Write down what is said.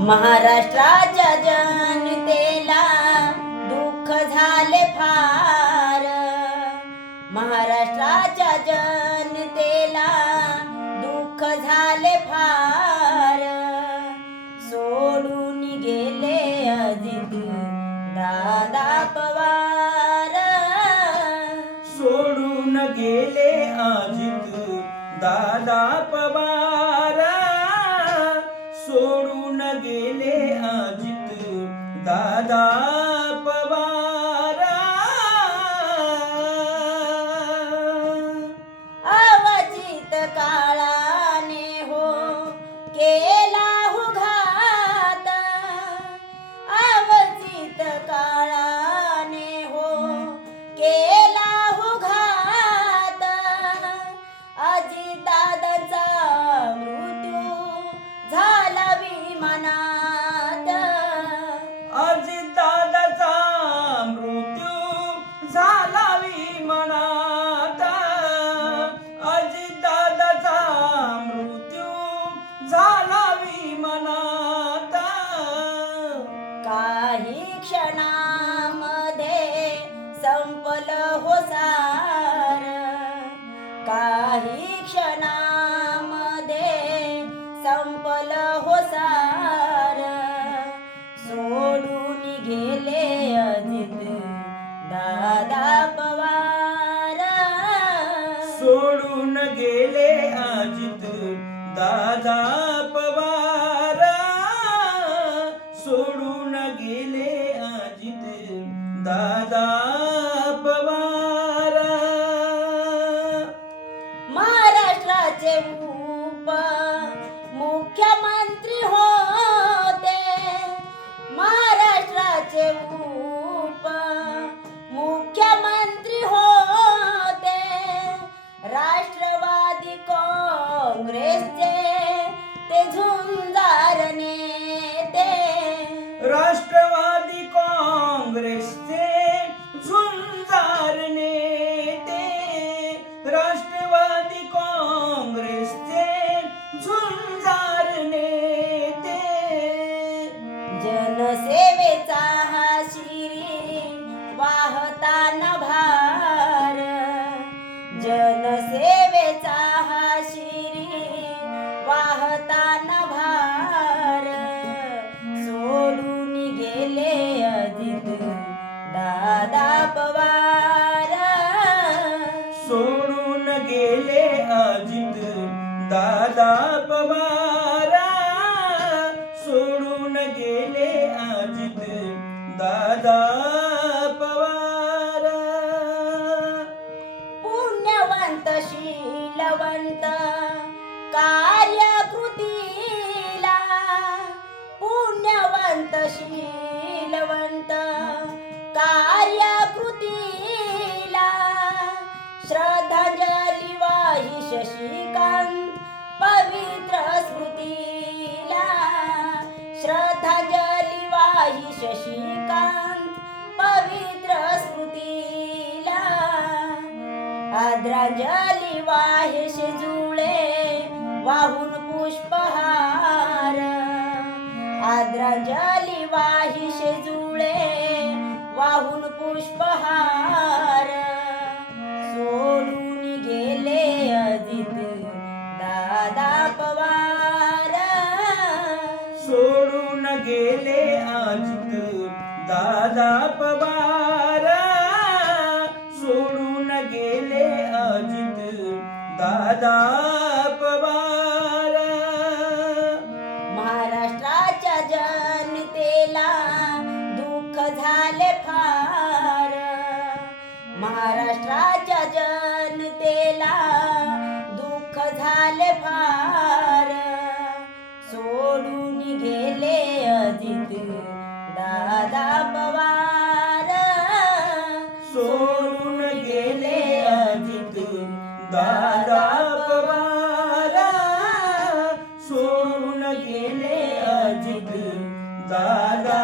महाराष्ट्राच्या जनतेला दुःख झाले फार, महाराष्ट्राच्या जनतेला दुःख झाले फार. सोडून गेले अजित दादा पवार, सोडून गेले अजित दादा पवार, सोडून गेले अजित दादा पवार. अवचित काळाने हो केला हो घात, अवचित काळाने हो केला हो घात. अजितदादांचा मृत्यू झाला विमानात, अजितदादाचा मृत्यू झाला विमानात, अजितदादाचा मृत्यू झाला विमानात. काही क्षणामध्ये संपलं हो सार, काही क्षणामध्ये संपलं हो सार. सोडून गेले अजित दादा पवार, सोडून गेले अजित दादा पवार, सोडून गेले अजित दादा पवार. महाराष्ट्राचे मुख्यमंत्री होते, महाराष्ट्राचे मुख्यमंत्री होते. राष्ट्रवादी काँग्रेसचे ते झुंजार नेते, राष्ट्रवादी काँग्रेसचे झुंजार नेते, राष्ट्रवादी काँग्रेसचे झुंजार नेते. जनसेवेचा हा शिरी वाहताना भार, जनसेवेचा हा शिरी वाहताना भार. सोडून गेले अजित दादा पवार, सोडून गेले अजित दादा पवार, सोडून गेले अजित दादा पवार. पुण्यवंत शीलवंत कार्यकृतीला, पुण्यवंत शीलवंत कार्यकृतीला. श्रद्धांजली वाही शशिकांत पवित्र स्मृतीला, श्रद्धांजली वाही शशिकांत पवित्र स्मृतीला. आदरांजली वाहे शिजुळे वाहून पुष्पहार, आदरांजली वाही शिजुळे वाहून पुष्पहार. सोडून गेले अजित दादा पवार, सोडून गेले अजित दादा पवार, सोडून गेले अजित दादा पवार. महाराष्ट्राच्या जनतेला दुःख झाले फार, महाराष्ट्राच्या जनतेला दुःख झाले फार. सोडून गेले अजित दादा पवार, सोडून गेले अजित दादा पवार, सोडून गेले अजित दादा